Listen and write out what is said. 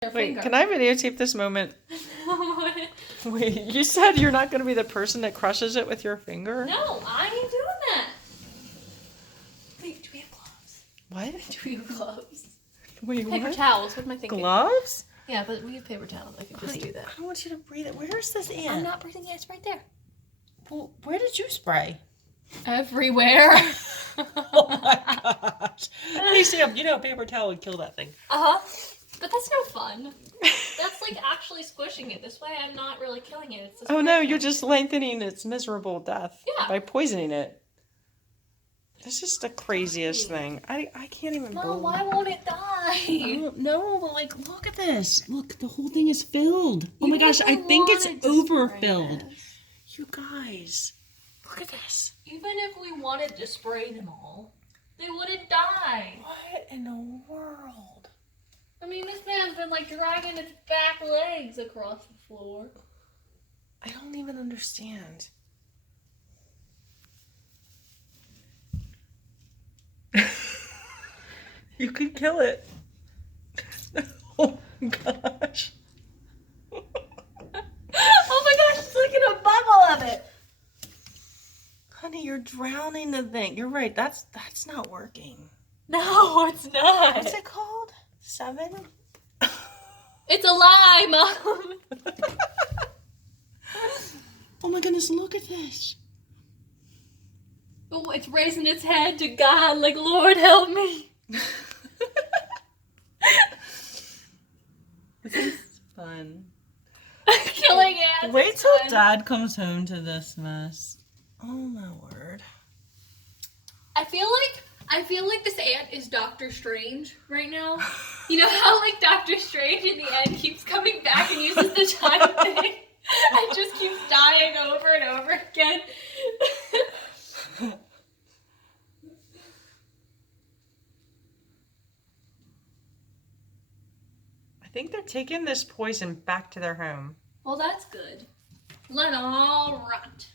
Their Wait, finger. can I videotape this moment? Wait, you said you're not going to be the person that crushes it with your finger? No, I ain't doing that. Wait, do we have gloves? What? Do we have gloves? Wait, Paper what? towels. What am I thinking? Gloves? Yeah, but we have paper towels. I can just Honey, do that. I don't want you to breathe it. Where is this ant? I'm not breathing it. It's right there. Well, where did you spray? Everywhere. Oh my gosh. Hey, Sam, you know a paper towel would kill that thing. Uh-huh. But that's no fun. That's like actually squishing it. This way I'm not really killing it. It's just Oh no, you're just lengthening its miserable death Yeah. by poisoning it. This is the craziest thing. I can't even Mom, believe. why won't it die? No, but like, look at this. Look, the whole thing is filled. Oh my Even gosh, if I they think it's wanted to spray overfilled. this- You guys, look at this. Even if we wanted to spray them all, they wouldn't die. What in the world? I mean, this man's been like dragging its back legs across the floor. I don't even understand. You could kill it. Oh my gosh. Oh my gosh, it's like in a bubble of it. Honey, you're drowning the thing. You're right. That's not working. No, it's not. What's it called? 7? It's a lie, Mom. Oh my goodness, look at this. Oh, it's raising its head to God like, Lord, help me. This is fun. Killing ants. Wait is till fun. Dad comes home to this mess. Oh my word. I feel like this ant is Doctor Strange right now. You know how like Doctor Strange in the end keeps coming back and uses the time thing and just keeps dying over and over again. I think they're taking this poison back to their home. Well, that's good. Let all rot.